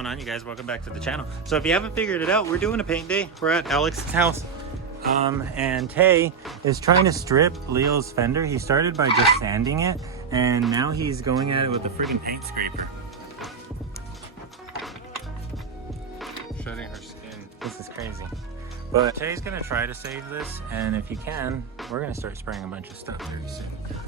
going on, you guys? Welcome back to the channel. So if you haven't figured it out, we're doing a paint day. We're at Alex's house. And Tay is trying to strip Leo's fender. He started by just sanding it, and now he's going at it with a friggin' paint scraper. Shedding her skin. This is crazy. But Tay's gonna try to save this, and if you can, we're gonna start spraying a bunch of stuff very soon.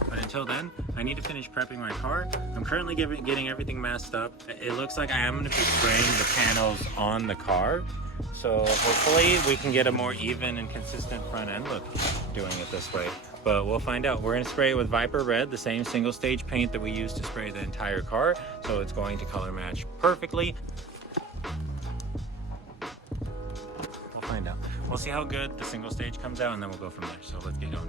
But until then, I need to finish prepping my car. I'm currently getting everything masked up. It looks like I am gonna be spraying the panels on the car. So hopefully we can get a more even and consistent front end look doing it this way. But we'll find out. We're gonna spray it with Viper Red, the same single stage paint that we used to spray the entire car. So it's going to color match perfectly. We'll find out. We'll see how good the single stage comes out, and then we'll go from there. So let's get going.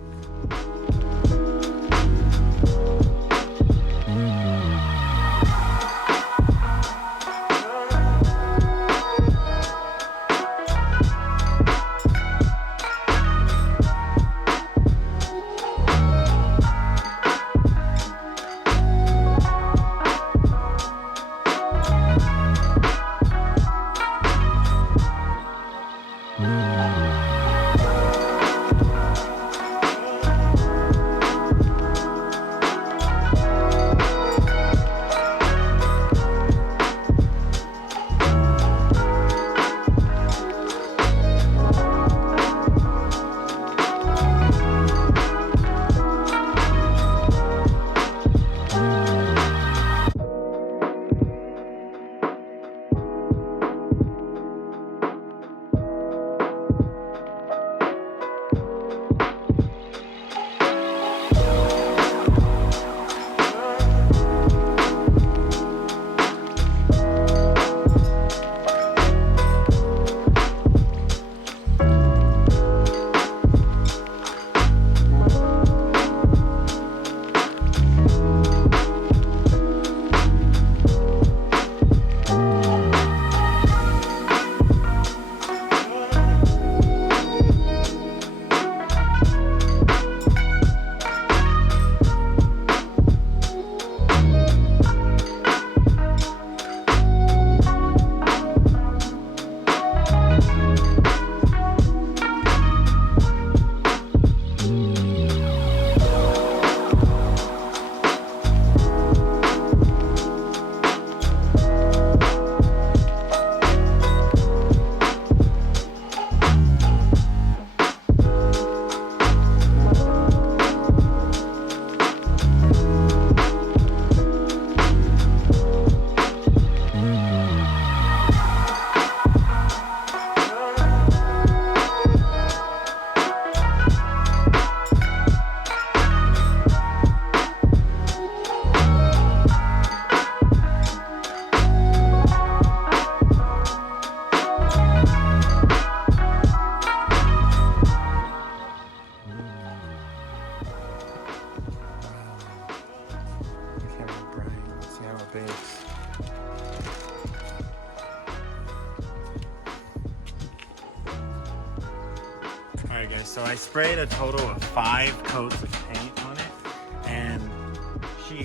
Alright guys, so I sprayed a total of 5 coats of paint on it, and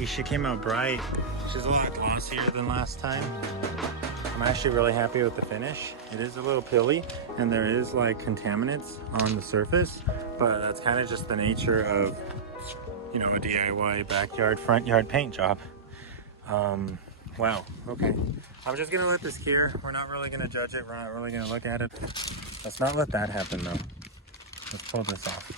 she came out bright. She's a lot glossier than last time. I'm actually really happy with the finish. It is a little pilly, and there is like contaminants on the surface, but that's kind of just the nature of, you know, a DIY backyard, front yard paint job. Wow, okay. I'm just gonna let this cure. We're not really gonna judge it. We're not really gonna look at it. Let's not let that happen though. Let's pull this off.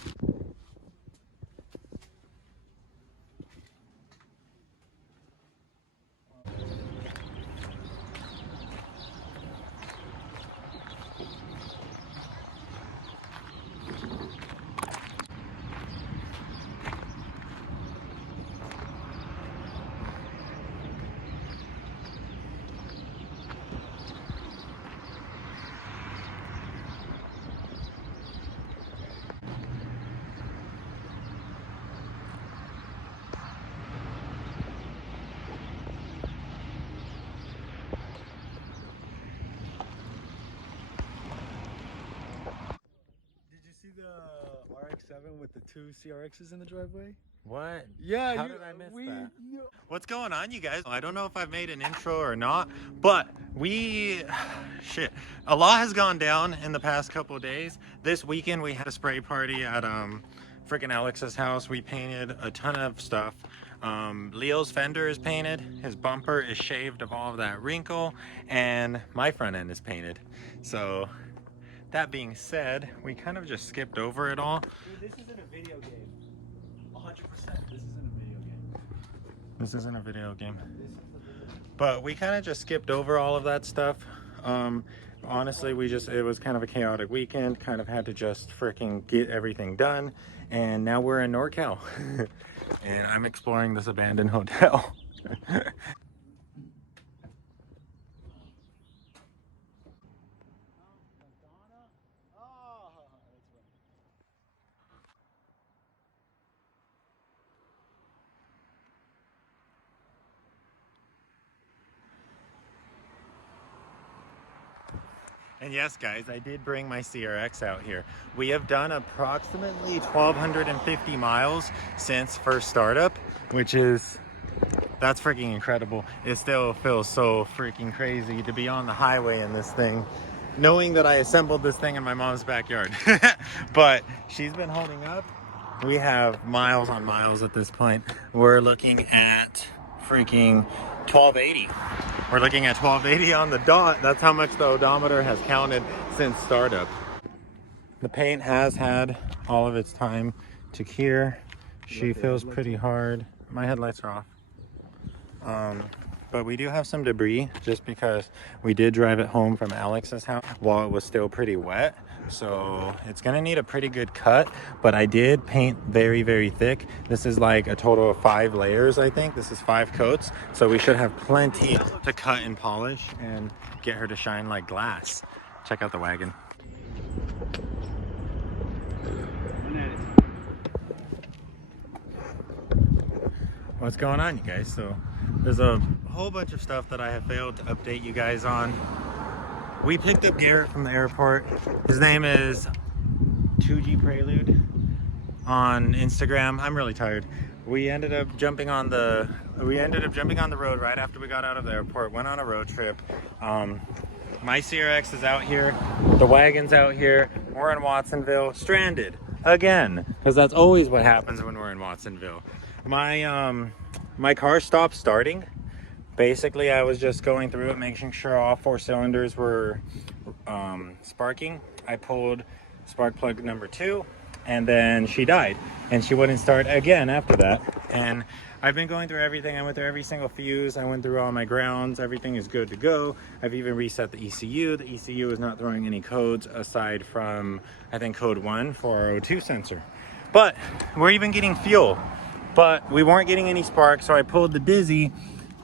the RX-7 with the 2 CRXs in the driveway? What? Yeah, How did I miss that? What's going on, you guys? I don't know if I've made an intro or not, but shit, a lot has gone down in the past couple of days. This weekend we had a spray party at freaking Alex's house. We painted a ton of stuff. Leo's fender is painted, his bumper is shaved of all of that wrinkle, and my front end is painted. So that being said, we kind of just skipped over it all. Dude, this isn't a video game. 100%. This isn't a video game. This isn't a video game. But we kind of just skipped over all of that stuff. Honestly, it was kind of a chaotic weekend. Kind of had to just freaking get everything done. And now we're in NorCal. And I'm exploring this abandoned hotel. And yes, guys, I did bring my CRX out here. We have done approximately 1,250 miles since first startup, that's freaking incredible. It still feels so freaking crazy to be on the highway in this thing, knowing that I assembled this thing in my mom's backyard. But she's been holding up. We have miles on miles at this point. We're looking at freaking 1280. We're looking at 1280 on the dot. That's how much the odometer has counted since startup. The paint has had all of its time to cure. She feels pretty hard. My headlights are off. But we do have some debris just because we did drive it home from Alex's house while it was still pretty wet. So it's gonna need a pretty good cut, but I did paint very, very thick. This is like a total of 5 layers, I think. This is 5 coats. So we should have plenty to cut and polish and get her to shine like glass. Check out the wagon. What's going on, you guys? So there's a whole bunch of stuff that I have failed to update you guys on. We picked up Garrett from the airport. His name is 2G Prelude on Instagram. I'm really tired. We ended up jumping on the road right after we got out of the airport, went on a road trip. My CRX is out here, the wagon's out here. We're in Watsonville, stranded again, because that's always what happens when we're in Watsonville. My car stopped starting. Basically, I was just going through it, making sure all 4 cylinders were sparking. I pulled spark plug number 2, and then she died, and she wouldn't start again after that. And I've been going through everything. I went through every single fuse. I went through all my grounds. Everything is good to go. I've even reset the ECU. The ECU is not throwing any codes aside from, I think, code 1 for our O2 sensor. But we're even getting fuel. But we weren't getting any spark, so I pulled the Dizzy,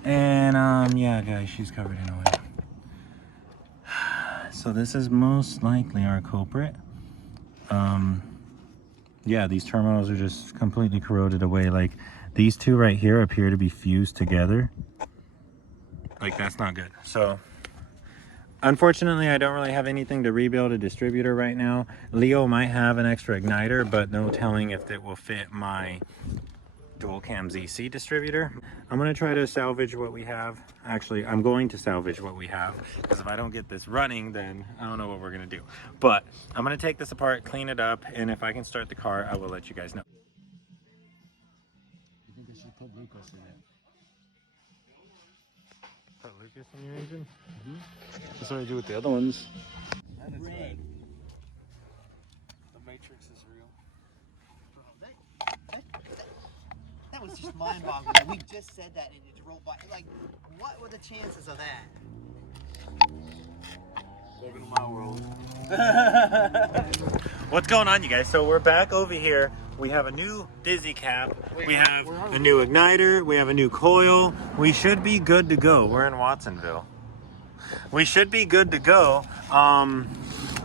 and yeah, guys, she's covered in oil. So this is most likely our culprit. Yeah, these terminals are just completely corroded away. Like, these 2 right here appear to be fused together. Like, that's not good. So unfortunately, I don't really have anything to rebuild a distributor right now. Leo might have an extra igniter, but no telling if it will fit my dual cam ZC distributor. I'm gonna try to salvage what we have. Actually, I'm going to salvage what we have, because if I don't get this running, then I don't know what we're gonna do. But I'm gonna take this apart, clean it up, and if I can start the car, I will let you guys know. You think I should put Lucas in it? Put Lucas in your engine? That's what I do with the other ones. That is Red. The Matrix is real. Bro, that was just mind-boggling. We just said that and it rolled by. Like, what were the chances of that? Welcome to my world. What's going on, you guys? So we're back over here. We have a new Dizzy cap. We have a new igniter. We have a new coil. We should be good to go. We're in Watsonville. We should be good to go. I'm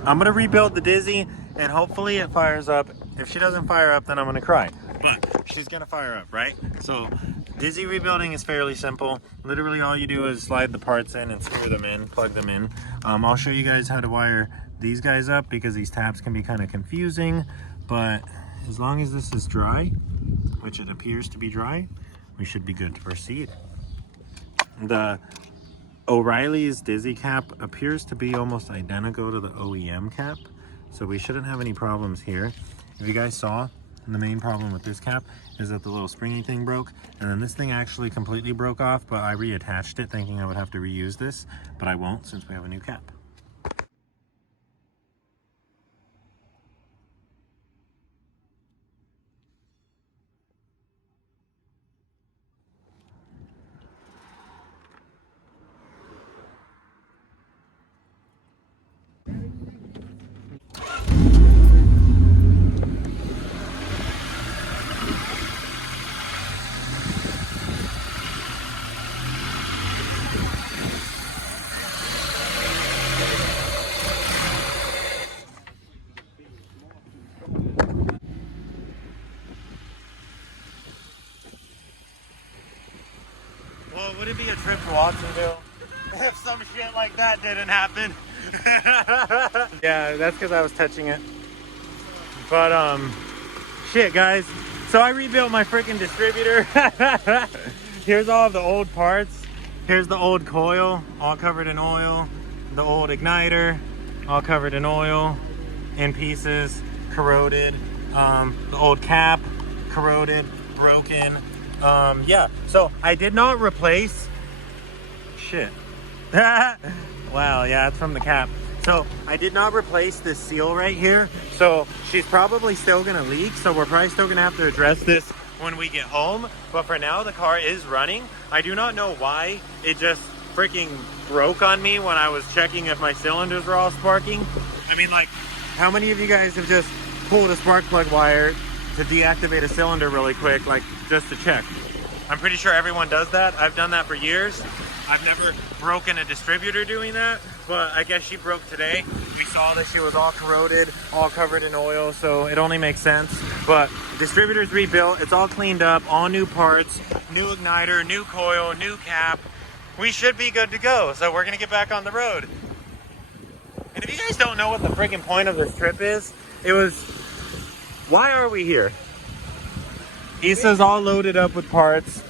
gonna rebuild the Dizzy and hopefully it fires up. If she doesn't fire up, then I'm gonna cry. But she's gonna fire up, right? So Dizzy rebuilding is fairly simple. Literally all you do is slide the parts in and screw them in, plug them in. I'll show you guys how to wire these guys up because these tabs can be kind of confusing, but as long as this is dry, which it appears to be dry, we should be good to proceed. The O'Reilly's Dizzy cap appears to be almost identical to the OEM cap, so we shouldn't have any problems here. If you guys saw, the main problem with this cap is that the little springy thing broke, and then this thing actually completely broke off, but I reattached it thinking I would have to reuse this, but I won't since we have a new cap. Well, would it be a trip to Watsonville if some shit like that didn't happen? Yeah, that's because I was touching it. But, shit, guys. So I rebuilt my freaking distributor. Here's all of the old parts. Here's the old coil, all covered in oil. The old igniter, all covered in oil, in pieces, corroded. The old cap, corroded, broken. Yeah, so I did not replace shit. Wow, yeah, it's from the cap. So I did not replace this seal right here, so she's probably still gonna leak, so we're probably still gonna have to address this when we get home. But for now, the car is running. I do not know why it just freaking broke on me when I was checking if my cylinders were all sparking. I mean, like, how many of you guys have just pulled a spark plug wire to deactivate a cylinder really quick, like just to check? I'm pretty sure everyone does that. I've done that for years. I've never broken a distributor doing that, but I guess she broke today. We saw that she was all corroded, all covered in oil, so it only makes sense. But distributor's rebuilt, it's all cleaned up, all new parts, new igniter, new coil, new cap. We should be good to go, so we're gonna get back on the road. And if you guys don't know what the freaking point of this trip is, it was, why are we here? Issa's all loaded up with parts.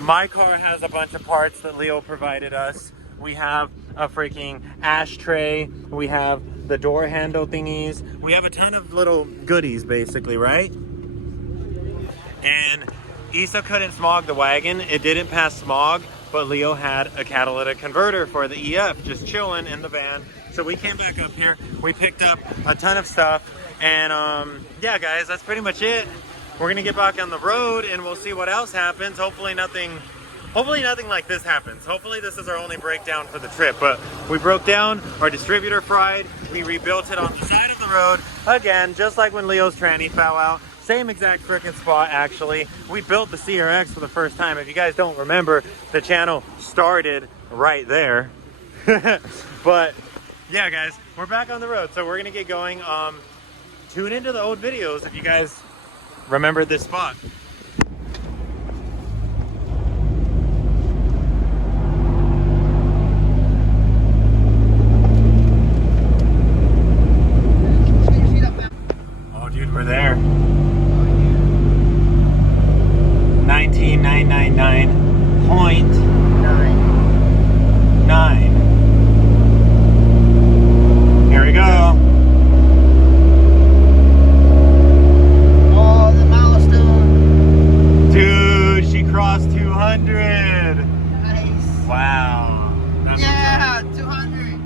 My car has a bunch of parts that Leo provided us. We have a freaking ashtray. We have the door handle thingies. We have a ton of little goodies, basically, right? And Issa couldn't smog the wagon. It didn't pass smog, but Leo had a catalytic converter for the EF just chilling in the van. So we came back up here. We picked up a ton of stuff. And yeah, guys, that's pretty much it. We're gonna get back on the road and we'll see what else happens. Hopefully nothing like this happens. Hopefully this is our only breakdown for the trip. But we broke down, our distributor fried, we rebuilt it on the side of the road. Again, just like when Leo's tranny fell out. Same exact freaking spot, actually. We built the CRX for the first time. If you guys don't remember, the channel started right there. But yeah, guys, we're back on the road. So we're gonna get going. Tune into the old videos if you guys remember this spot. Oh, dude, we're there. 19,999.9. Here we go. Dude, she crossed 200. Nice. Wow. Yeah, 200.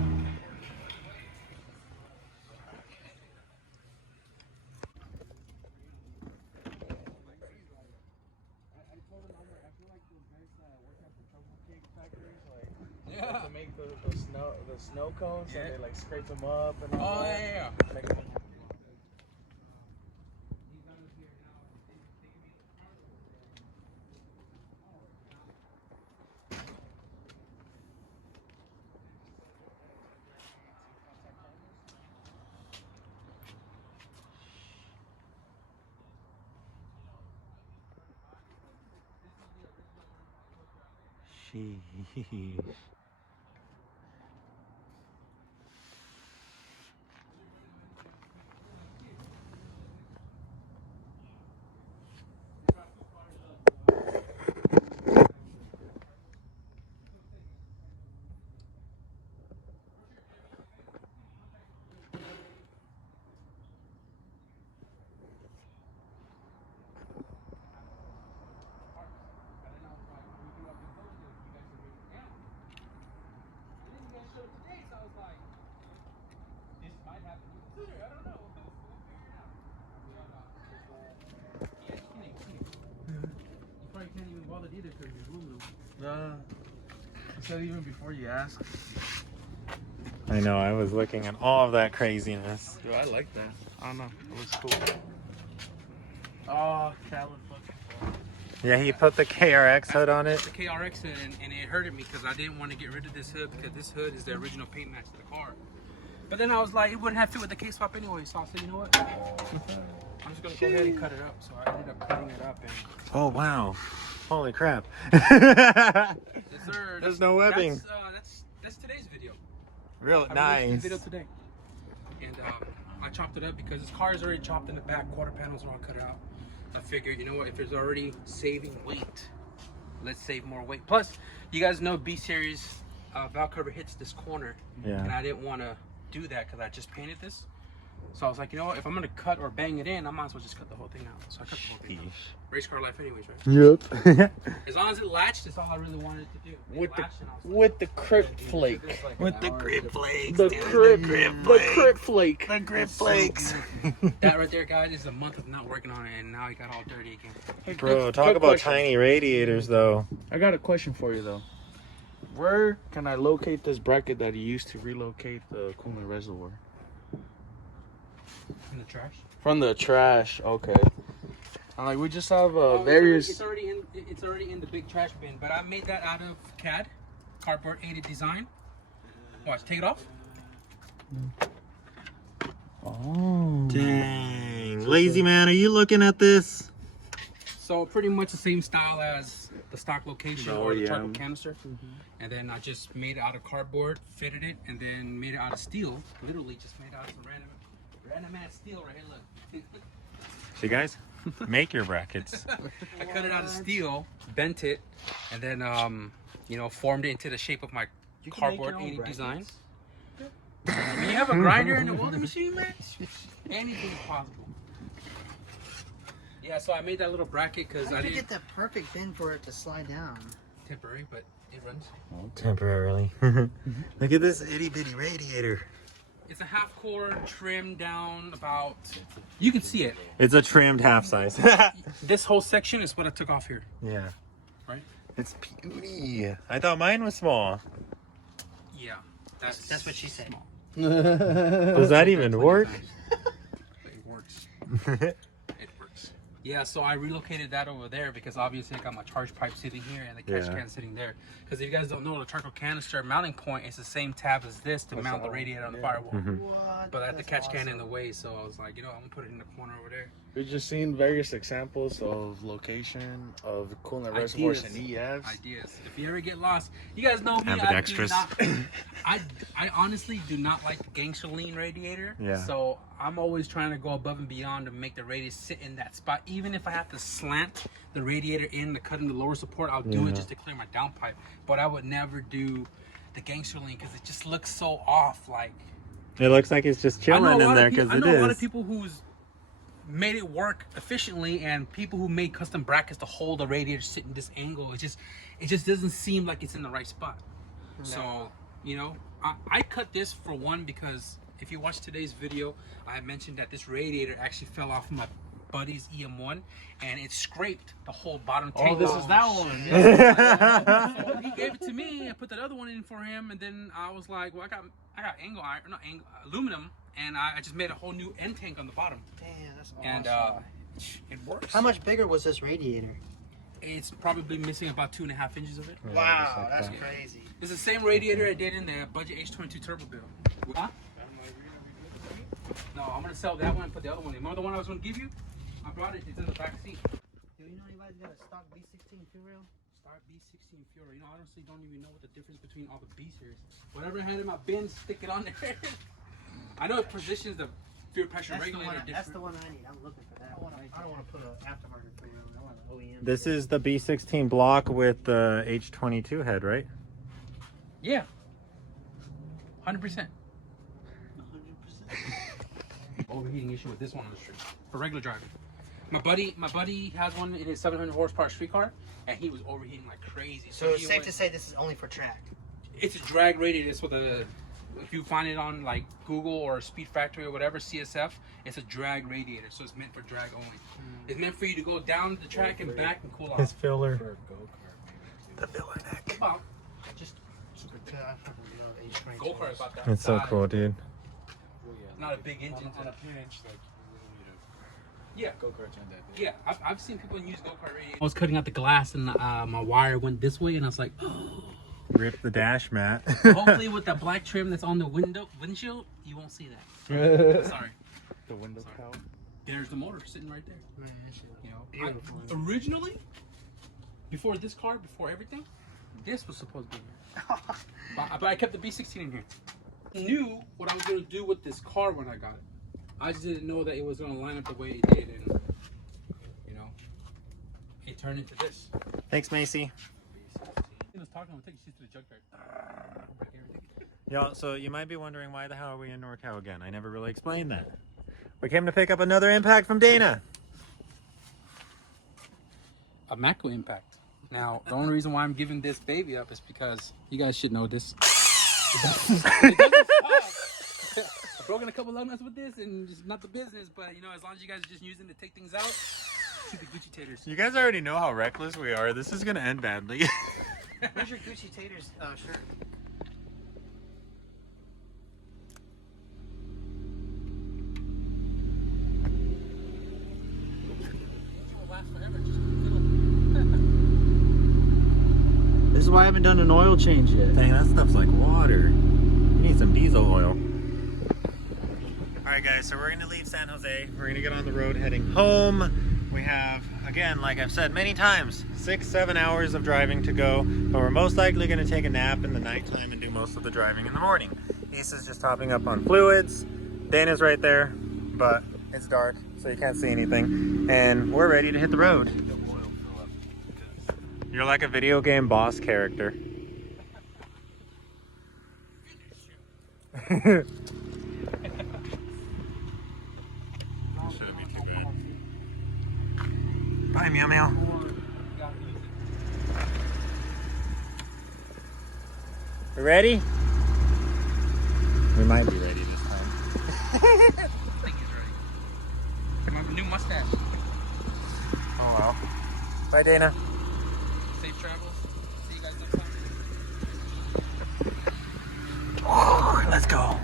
Yeah. To make the snow cones, and they like scrape them up and all that. Yeah. Make them. Sheesh. bothered either because it's aluminum. Nah. I said even before you asked. I know, I was looking at all of that craziness. Dude, I like that. I don't know. It looks cool. Oh, Calvin fucking. Yeah, he put the KRX hood on it. The KRX hood, and it hurted me because I didn't want to get rid of this hood because this hood is the original paint match to the car. But then I was like, it wouldn't have fit with the case swap anyway, so I said, you know what? I'm just gonna go ahead and cut it up. So I ended up cutting it up and. Oh wow! Holy crap! Yes, sir. There's no webbing. That's today's video. Real I nice. released the video today, and I chopped it up because this car is already chopped in the back. Quarter panels are all cut out. I figured, you know what? If it's already saving weight, let's save more weight. Plus, you guys know B series valve cover hits this corner, and I didn't want to do that because I just painted this. So I was like, you know what? If I'm gonna cut or bang it in, I might as well just cut the whole thing out. So I cut the whole thing out. Race car life, anyways, right? Yep. As long as it latched, that's all I really wanted it to do. With the crypt flake. With the grip flakes. The grip flake. The grip flakes. That right there, guys, is a month of not working on it, and now it got all dirty again. Bro, talk about tiny radiators, though. I got a question for you though. Where can I locate this bracket that you used to relocate the coolant reservoir? In the trash. From the trash, okay. I'm like, we just have various. It's already in the big trash bin, but I made that out of CAD, cardboard aided design. Watch, take it off. Oh. Dang. Lazy man, are you looking at this? So pretty much the same style as the stock location or the charcoal canister. And then I just made it out of cardboard, fitted it, and then made it out of steel. Literally just made it out of some random ass steel right here, look. See guys, make your brackets. I cut it out of steel, bent it, and then you know, formed it into the shape of my cardboard 80 design. When you have a grinder and a welding machine, man, anything is possible. Yeah, so I made that little bracket because I didn't get the perfect pin for it to slide down. Temporary, but it runs. Temporarily. Look at this itty bitty radiator. It's a half core trimmed down about. You can see it. It's a trimmed half size. This whole section is what I took off here. Yeah. Right? It's beauty. I thought mine was small. Yeah. That's what she said. Small. Does that even work? It works. It works. Yeah, so I relocated that over there because obviously I got my charge pipe sitting here and the catch can sitting there. Because if you guys don't know, the charcoal canister mounting point is the same tab as this to mount the radiator on the firewall. But I had the catch can in the way, so I was like, you know, I'm gonna put it in the corner over there. We've just seen various examples of location of coolant reservoirs and EFs. Ideas. If you ever get lost, you guys know me. Ambidextrous. I honestly do not like the gangster lean radiator. Yeah. So I'm always trying to go above and beyond to make the radiator sit in that spot. Even if I have to slant the radiator in to cut in the lower support, I'll do it just to clear my downpipe. But I would never do the gangster lean because it just looks so off. Like it looks like it's just chilling in there because it is. I know a lot of people who's made it work efficiently, and people who made custom brackets to hold the radiator sit in this angle. It just doesn't seem like it's in the right spot. No. So you know, I cut this for one because if you watch today's video, I mentioned that this radiator actually fell off my buddy's EM1 and it scraped the whole bottom tank. Oh, this is that one. Yeah. So he gave it to me. I put that other one in for him, and then I was like, well, I got aluminum, and I just made a whole new end tank on the bottom. Damn, that's awesome. And it works. How much bigger was this radiator? It's probably missing about 2.5 inches of it. Wow, that's crazy. It's the same radiator I did in the budget H22 turbo build. Huh? No, I'm gonna sell that one and put the other one in. Remember the one I was gonna give you? I brought it. It's in the back seat. Do you know anybody's got a stock B16 fuel rail? Stock B16 fuel. You know, I honestly don't even know what the difference between all the B series. Whatever I had in my bin, stick it on there. I know it positions the fuel pressure regulator different. That's the one I need. I'm looking for that. I don't want to put an aftermarket fuel rail. I want an OEM. This is the B16 block with the H22 head, right? Yeah. 100%. Overheating issue with this one on the street for regular driving. My buddy has one in his 700 horsepower street car, and he was overheating like crazy. So it's safe to say this is only for track. It's a drag radiator. It's with a if you find it on like Google or Speed Factory or whatever, CSF, it's a drag radiator, so it's meant for drag only. It's meant for you to go down the track and back and cool off. His filler. For a go-kart, The filler neck. About just go-kart about that. It's so cool, dude. Not a big engine. on a pinch, like Yeah. go-karts aren't that big. Yeah, I've seen people use go-kart radiators. I was cutting out the glass and my wire went this way, and I was like, Rip the dash mat. hopefully with the black trim that's on the windshield, you won't see that. Sorry. The window cowl. There's the motor sitting right there. You know, Beautiful. Originally, before this car, before everything, this was supposed to be here. but I kept the B16 in here. I knew what I was going to do with this car when I got it. I just didn't know that it was going to line up the way it did, and you know, it turned into this. Thanks, Macy. He was talking, I'm taking shit to the junkyard. Break everything. Y'all, so you might be wondering why the hell are we in NorCal again? I never really explained that. We came to pick up another impact from Dana. A Mako impact. Now, the only reason why I'm giving this baby up is because you guys should know this. It doesn't stop. I've broken a couple lug nuts with this, and just not the business, but you know, as long as you guys are just using it to take things out, shoot the Gucci taters. You guys already know how reckless we are. This is gonna end badly. Where's your Gucci Taters shirt? This is why I haven't done an oil change yet. Dang, that stuff's like water. You need some diesel oil. Alright guys, so we're gonna leave San Jose. We're gonna get on the road heading home. We have, again, like I've said many times, 6-7 hours of driving to go, but we're most likely gonna take a nap in the nighttime and do most of the driving in the morning. Issa's just topping up on fluids. Dana's right there, but it's dark, so you can't see anything. And we're ready to hit the road. You're like a video game boss character. Shouldn't be too bad. Bye, Meow Meow. We ready? We might be ready this time. I think he's ready. My new mustache. Oh well. Bye, Dana. Safe travels. See you guys next time. Oh, let's go.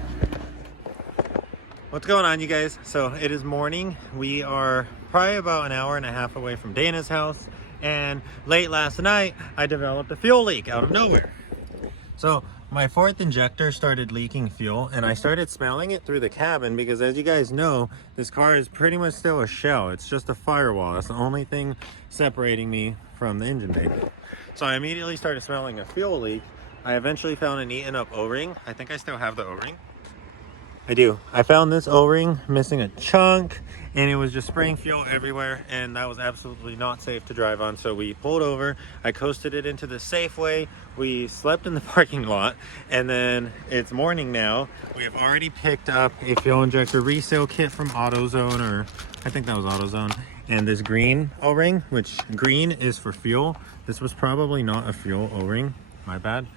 What's going on, you guys? So it is morning. We are probably about an hour and a half away from Dana's house, and late last night I developed a fuel leak out of nowhere. So my fourth injector started leaking fuel, and I started smelling it through the cabin because, as you guys know, this car is pretty much still a shell. It's just a firewall. That's the only thing separating me from the engine bay. So I immediately started smelling a fuel leak. I eventually found an eaten up O-ring. I think I still have the O-ring. I do. I found this O-ring missing a chunk, and it was just spraying fuel everywhere, and that was absolutely not safe to drive on. So we pulled over. I coasted it into the Safeway. We slept in the parking lot, and then it's morning now. We have already picked up a fuel injector resale kit from AutoZone, or I think that was AutoZone, and this green O-ring, which green is for fuel. This was probably not a fuel O-ring, my bad.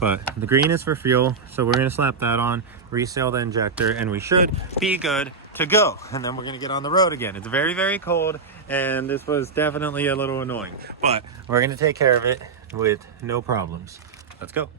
But the green is for fuel, so we're gonna slap that on, resale the injector, and we should be good to go. And then we're gonna get on the road again. It's very, very cold, and this was definitely a little annoying, but we're gonna take care of it with no problems. Let's go.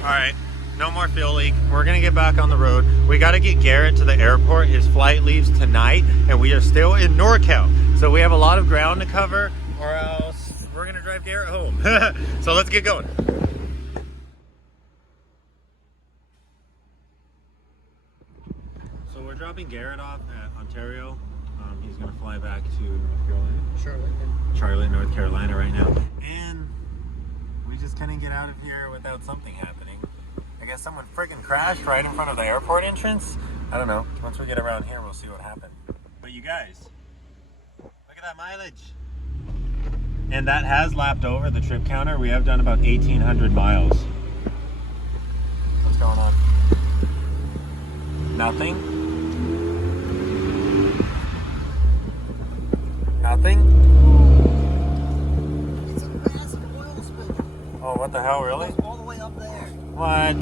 All right, no more fuel leak. We're gonna get back on the road. We gotta get Garrett to the airport. His flight leaves tonight, and we are still in NorCal. So we have a lot of ground to cover, or else we're gonna drive Garrett home. So let's get going. So we're dropping Garrett off at Ontario. He's gonna fly back to North Carolina. Charlotte, North Carolina right now. And we just couldn't get out of here without something happening. I guess someone friggin' crashed right in front of the airport entrance. I don't know. Once we get around here, we'll see what happened. But you guys, look at that mileage. And that has lapped over the trip counter. We have done about 1,800 miles. What's going on? Nothing? Nothing? It's a massive oil spill. Oh, what the hell, really? All the way up there. What?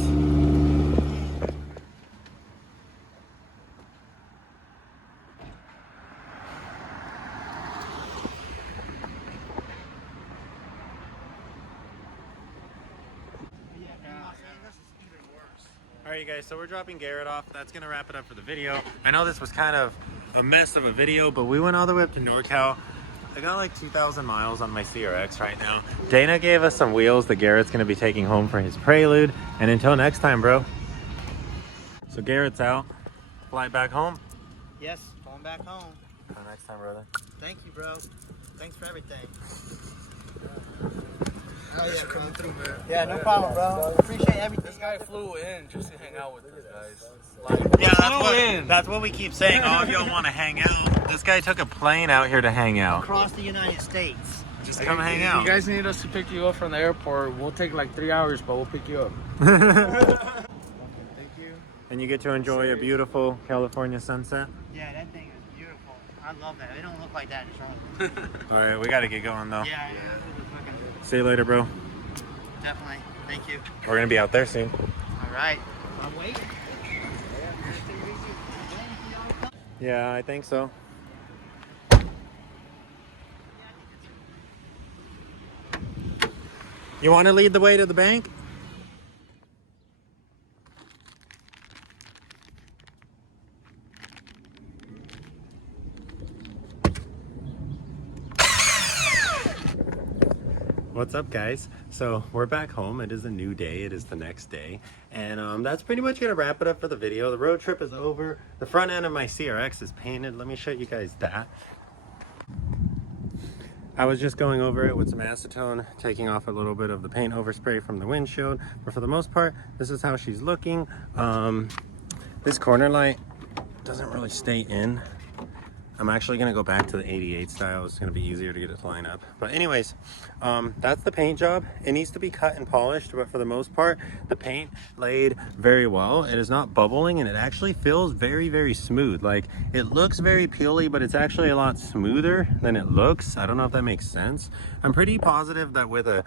Alright, you guys, so we're dropping Garrett off. That's going to wrap it up for the video. I know this was kind of a mess of a video, but we went all the way up to NorCal. I got like 2,000 miles on my CRX right now. Dana gave us some wheels that Garrett's going to be taking home for his Prelude. And until next time, bro. So Garrett's out. Flight back home. Yes, going back home. Until next time, brother. Thank you, bro. Thanks for everything. Thanks for coming through, man. Yeah, no problem, bro. Appreciate everything. This guy flew in just to hang out with us, guys. Yeah, that's what we keep saying. All of y'all want to hang out. This guy took a plane out here to hang out. Across the United States. Just come hang If out. you guys need us to pick you up from the airport, we'll take like 3 hours, but we'll pick you up. Thank you. And you get to enjoy a beautiful California sunset. Yeah, that thing is beautiful. I love that. It don't look like that in Charlotte. All right, we got to get going though. Yeah. See you later, bro. Definitely. Thank you. We're gonna be out there soon. All right. I'm waiting. Yeah, I think so. You want to lead the way to the bank? What's up, guys? So we're back home. It is a new day. It is the next day, and that's pretty much gonna wrap it up for the video. The road trip is over. The front end of my CRX is painted. Let me show you guys that. I was just going over it with some acetone, taking off a little bit of the paint overspray from the windshield, but for the most part, this is how she's looking. This corner light doesn't really stay in. I'm actually gonna go back to the 88 style. It's gonna be easier to get it to line up. But anyways, that's the paint job. It needs to be cut and polished, but for the most part, the paint laid very well. It is not bubbling, and it actually feels very, very smooth. Like, it looks very peely, but it's actually a lot smoother than it looks. I don't know if that makes sense. I'm pretty positive that with a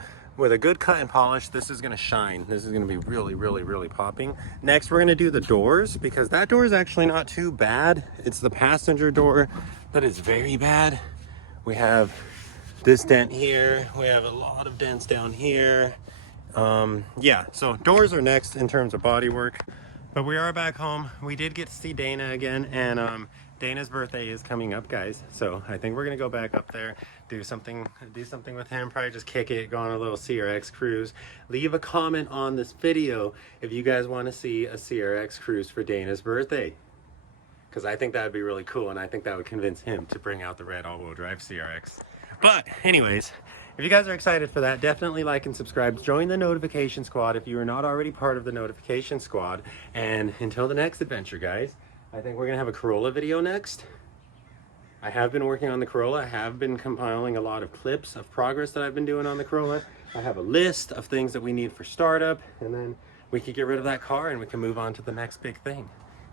good cut and polish, this is gonna shine. This is gonna be really, really, really popping. Next, we're gonna do the doors, because that door is actually not too bad. It's the passenger door that is very bad. We have this dent here. We have a lot of dents down here. Yeah, so doors are next in terms of body work. But we are back home. We did get to see Dana again, and Dana's birthday is coming up, guys. So I think we're gonna go back up there, do something with him, probably just kick it, go on a little CRX cruise. Leave a comment on this video if you guys want to see a CRX cruise for Dana's birthday, because I think that would be really cool, and I think that would convince him to bring out the red all-wheel drive CRX. But anyways, if you guys are excited for that, definitely like and subscribe. Join the notification squad if you are not already part of the notification squad. And until the next adventure, guys, I think we're gonna have a Corolla video next. I have been working on the Corolla. I have been compiling a lot of clips of progress that I've been doing on the Corolla. I have a list of things that we need for startup, and then we can get rid of that car and we can move on to the next big thing.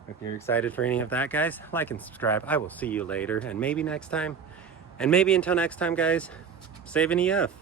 If you're excited for any of that, guys, like and subscribe. I will see you later, and maybe next time. And maybe until next time, guys, save an EF.